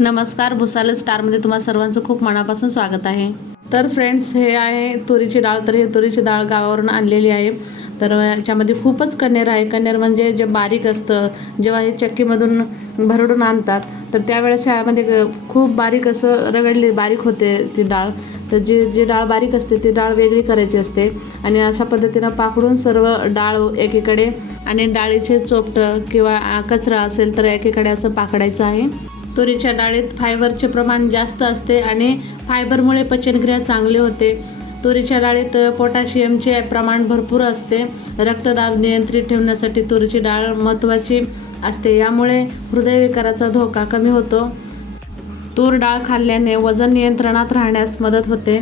नमस्कार भुसाल स्टारमध्ये तुम्हाला सर्वांचं खूप मनापासून स्वागत आहे. तर फ्रेंड्स हे आहे तुरीची डाळ. तर हे तुरीची डाळ गावावरून आणलेली आहे. तर याच्यामध्ये खूपच कन्नेर आहे. कन्नेर म्हणजे जे बारीक असतं जेव्हा हे चक्कीमधून भरडून आणतात तर त्यावेळेस यामध्ये खूप बारीक असं रगडली बारीक होते ती डाळ. तर जी जी डाळ बारीक असते ती डाळ वेगळी करायची असते. आणि अशा पद्धतीनं पाकडून सर्व डाळ एकीकडे आणि डाळीचे चोपटं किंवा कचरा असेल तर एकीकडे असं पाकडायचं आहे. तुरीच्या डाळीत फायबरचे प्रमाण जास्त असते आणि फायबरमुळे पचनक्रिया चांगली होते. तुरीच्या डाळीत पोटॅशियमचे प्रमाण भरपूर असते. रक्तदाब नियंत्रित ठेवण्यासाठी तुरीची डाळ महत्त्वाची असते. यामुळे हृदयविकाराचा धोका कमी होतो. तूर डाळ खाल्ल्याने वजन नियंत्रणात राहण्यास मदत होते.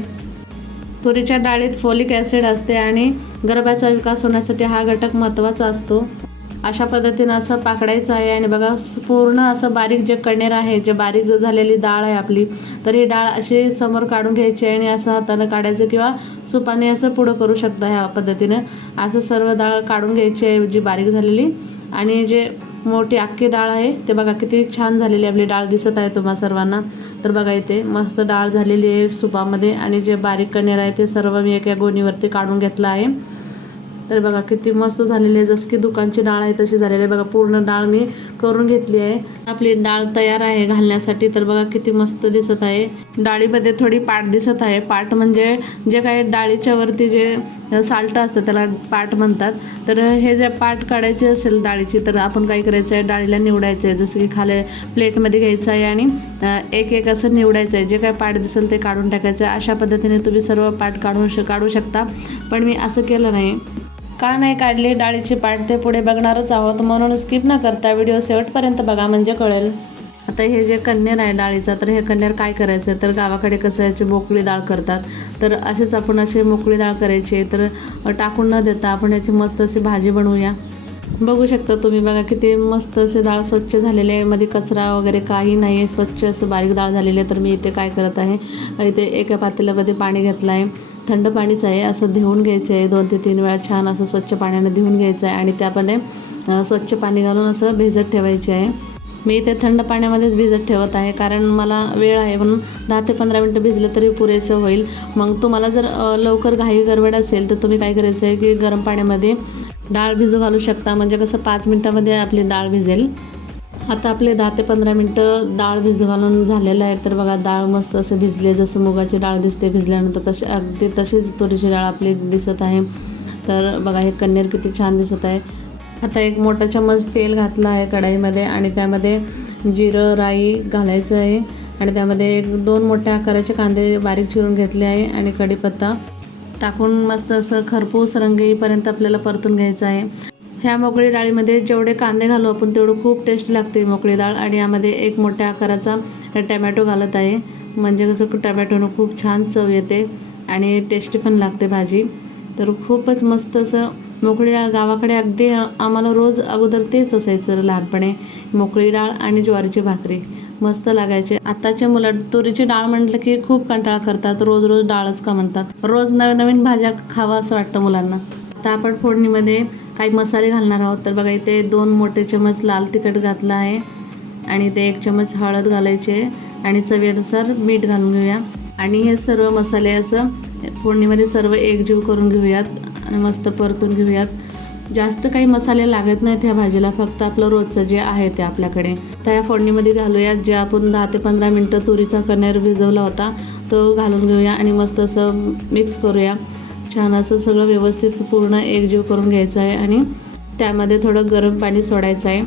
तुरीच्या डाळीत फोलिक ॲसिड असते आणि गर्भाचा विकास होण्यासाठी हा घटक महत्त्वाचा असतो. अशा पद्धतीनं असं पाकडायचं आहे आणि बघा पूर्ण असं बारीक जे कणेर आहे जे बारीक झालेली डाळ आहे आपली तर ही डाळ अशी समोर काढून घ्यायची आहे आणि असं हातानं काढायचं किंवा सुपाने असं पुढं करू शकता ह्या पद्धतीनं. असं सर्व डाळ काढून घ्यायची आहे जी बारीक झालेली. आणि जे मोठी अख्खी डाळ आहे ते बघा किती छान झालेली आपली डाळ दिसत आहे तुम्हा सर्वांना. तर बघा इथे मस्त डाळ झालेली आहे सुपामध्ये. आणि जे बारीक कणेर आहे ते सर्व मी एका गोणीवरती काढून घेतलं आहे. तर बघा किती मस्त झालेली आहे जसं की दुकानची डाळ आहे तशी झालेली आहे. बघा पूर्ण डाळ मी करून घेतली आहे. आपली डाळ तयार आहे घालण्यासाठी. तर बघा किती मस्त दिसत आहे. डाळीमध्ये थोडी पाट दिसत आहे. पाट म्हणजे जे काही डाळीच्या वरती जे साल्ट असतं त्याला पाट म्हणतात. तर हे जे पाट काढायचे असेल डाळीची तर आपण काय करायचं आहे? डाळीला निवडायचं आहे. जसं की खाली प्लेटमध्ये घ्यायचं आहे आणि एक एक असं निवडायचं आहे. जे काय पाट दिसेल ते काढून टाकायचं आहे. अशा पद्धतीने तुम्ही सर्व पाट काढू श काढू शकता. पण मी असं केलं नाही. का नाही काढली? डाळीची पाठ ते पुढे बघणारच आहोत. म्हणून स्किप न करता व्हिडिओ शेवटपर्यंत बघा म्हणजे कळेल. आता हे जे कन्यार आहे डाळीचा तर हे कन्यार काय करायचं? तर गावाकडे कसं याची मोकळी डाळ करतात तर असेच आपण अशी मोकळी डाळ करायची तर टाकून न देता आपण याची मस्त अशी भाजी बनवूया. बघू शकता तुम्ही बघा किती मस्त असे डाळ स्वच्छ झालेले आहे. मध्ये कचरा वगैरे काही नाही आहे स्वच्छ असं बारीक डाळ झालेली आहे. तर मी इथे काय करत आहे इथे एका पातेल्यामध्ये पाणी घेतलं आहे थंड पाणीच आहे असं धुवून घ्यायचं आहे दोन ते तीन वेळा छान असं स्वच्छ पाण्याने धुवून घ्यायचं आहे आणि त्यामध्ये स्वच्छ पाणी घालून असं भिजत ठेवायचे आहे. मी इथे थंड पाण्यामध्येच भिजत ठेवत आहे कारण मला वेळ आहे. म्हणून दहा ते पंधरा मिनटं भिजलं तरी पुरेसं होईल. मग तुम्हाला जर लवकर घाई गरबड असेल तर तुम्ही काय करायचं आहे की गरम पाण्यामध्ये डाळ भिजू घालू शकता. म्हणजे कसं पाच मिनटामध्ये आपली डाळ भिजेल. आता आपले दहा ते पंधरा मिनटं डाळ भिज घालून झालेलं आहे. तर बघा डाळ मस्त असं भिजले जसं मुगाची डाळ दिसते भिजल्यानंतर तशी अगदी तशीच तुरीची डाळ आपली दिसत आहे. तर बघा हे कन्नेर किती छान दिसत आहे. आता एक मोठा चम्मच तेल घातलं आहे कढाईमध्ये आणि त्यामध्ये जिरं राई घालायचं आहे. आणि त्यामध्ये एक दोन मोठ्या आकाराचे कांदे बारीक चिरून घेतले आहे आणि कढीपत्ता टाकून मस्त असं खरपूस रंग येईपर्यंत आपल्याला परतून घ्यायचं आहे. ह्या मोकळी डाळीमध्ये जेवढे कांदे घालू आपण तेवढं खूप टेस्ट लागते मोकळी डाळ. आणि यामध्ये एक मोठ्या आकाराचा टमॅटो घालत आहे. म्हणजे कसं टमॅटोनं खूप छान चव येते आणि टेस्टी पण लागते भाजी. तर खूपच मस्त असं मोकळी डाळ गावाकडे अगदी आम्हाला रोज अगोदर तेच असायचं लहानपणी. मोकळी डाळ आणि ज्वारीची भाकरी. मस्त लागायचे. आताच्या मुलं तुरीची डाळ म्हटलं की खूप कंटाळा करतात. रोज रोज डाळच का म्हणतात. रोज नवीन नवीन भाज्या खावा असं वाटतं मुलांना. आता आपण फोडणीमध्ये काही मसाले घालणार आहोत. तर बघा इथे दोन मोठे चमच लाल तिखट घातलं आहे आणि ते एक चमच हळद घालायचे आणि चवीनुसार मीठ घालून घेऊया. आणि हे सर्व मसाले असं फोडणीमध्ये सर्व एकजीव करून घेऊयात आणि मस्त परतून घेऊयात. जास्त काही मसाले लागत नाहीत ह्या भाजीला फक्त आपलं रोजचं जे आहे ते आपल्याकडे. तर या फोडणीमध्ये घालूयात जे आपण दहा ते पंधरा मिनटं तुरीचा कणेर भिजवला होता तो घालून घेऊया आणि मस्त असं मिक्स करूया. छान असं सगळं व्यवस्थित पूर्ण एकजीव करून घ्यायचं आहे आणि त्यामध्ये थोडं गरम पाणी सोडायचं आहे.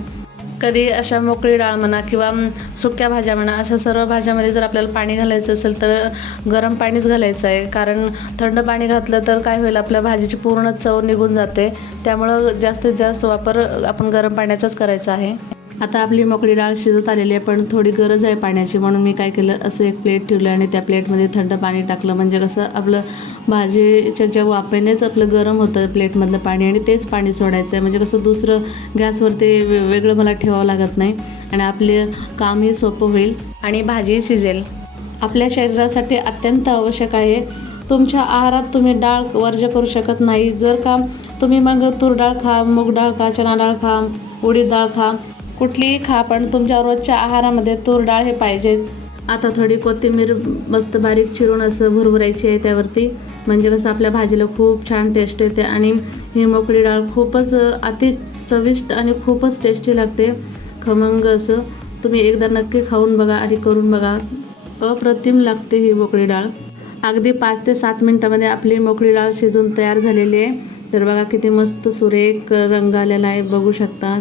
कधी अशा मोकळी डाळ म्हणा किंवा सुक्या भाज्या म्हणा अशा सर्व भाज्यामध्ये जर आपल्याला पाणी घालायचं असेल तर गरम पाणीच घालायचं आहे. कारण थंड पाणी घातलं तर काय होईल आपल्या भाजीची पूर्ण चव निघून जाते. त्यामुळं जास्तीत जास्त वापर आपण गरम पाण्याचाच करायचा आहे. आता आपली मोकळी डाळ शिजत आलेली आहे पण थोडी गरज आहे पाण्याची. म्हणून मी काय केलं असं एक प्लेट ठेवलं आणि त्या प्लेटमध्ये थंड पाणी टाकलं. म्हणजे कसं आपलं भाजीच्या ज्या वाफेनेच आपलं गरम होतं प्लेटमधलं पाणी आणि तेच पाणी सोडायचं आहे. म्हणजे कसं दुसरं गॅसवरती वे वेगळं मला ठेवावं लागत नाही. आणि आपले कामही सोपं होईल. आणि भाजीही शिजेल. आपल्या शरीरासाठी अत्यंत आवश्यक आहे. तुमच्या आहारात तुम्ही डाळ वर्ज करू शकत नाही. जर का तुम्ही मग तूर डाळ खा मूग डाळ खा चणा डाळ खा उडीद डाळ खा कुठलीही खा पण तुमच्या रोजच्या आहारामध्ये तूर डाळ हे पाहिजेच आता थोडी कोथिंबीर मस्त बारीक चिरून असं भुरभुरायची आहे त्यावरती. म्हणजे कसं आपल्या भाजीला खूप छान टेस्ट येते आणि ही मोकळी डाळ खूपच अति चविष्ट आणि खूपच टेस्टी लागते. खमंग असं. तुम्ही एकदा नक्की खाऊन बघा आणि करून बघा. अप्रतिम लागते ही मोकळी डाळ. अगदी पाच ते सात मिनटामध्ये आपली मोकळी डाळ शिजून तयार झालेली आहे. तर बघा किती मस्त सुरेख रंग आलेला आहे. बघू शकता.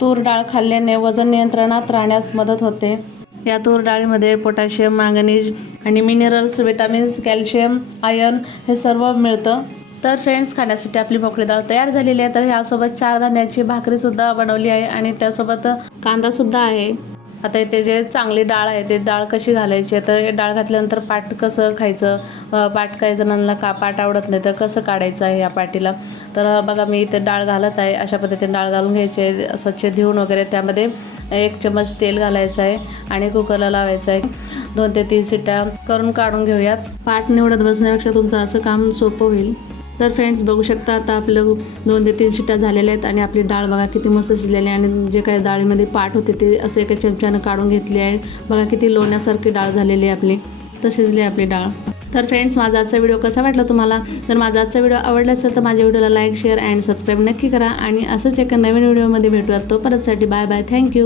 तूर डाळ खाल्ल्याने वजन नियंत्रणात राहण्यास मदत होते. या तूर डाळीमध्ये पोटॅशियम मॅंगनीज आणि मिनरल्स विटामिन्स कॅल्शियम आयर्न हे सर्व मिळतं. तर फ्रेंड्स खाण्यासाठी आपली मोकळी डाळ तयार झालेली आहे. तर ह्यासोबत चार धान्याची भाकरीसुद्धा बनवली आहे आणि त्यासोबत कांदासुद्धा आहे. आता इथे जे चांगली डाळ आहे ते डाळ कशी घालायची? तर हे डाळ घातल्यानंतर पाट कसं खायचं? पाट काही जणांना का पाट आवडत नाही तर कसं काढायचं आहे या पाटीला? तर बघा मी इथे डाळ घालत आहे अशा पद्धतीने डाळ घालून घ्यायची आहे स्वच्छ धुवून वगैरे त्यामध्ये एक चमच तेल घालायचं आहे आणि कुकरला लावायचं आहे. दोन ते तीन सिट्या करून काढून घेऊयात. पाट निवडत बसण्यापेक्षा तुमचं असं काम सोपं होईल. तर फ्रेंड्स बघू शकता आता आपलं दोन ते तीन शिट्ट्या झालेल्या आहेत आणि आपली डाळ बघा किती मस्त शिजलेली आहे. आणि जे काही डाळीमध्ये पाट होते ते असं एका चमच्यानं काढून घेतली आहे. बघा किती लोण्यासारखी डाळ झालेली आहे आपली. तर शिजली आपली डाळ. तर फ्रेंड्स माझा आजचा व्हिडिओ कसा वाटला तुम्हाला? जर माझा आजचा व्हिडिओ आवडला असेल तर माझ्या व्हिडिओला लाईक शेअर अँड सबस्क्राईब नक्की करा. आणि असंच एका नवीन व्हिडिओमध्ये भेटूयात. तो परतसाठी बाय बाय थँक्यू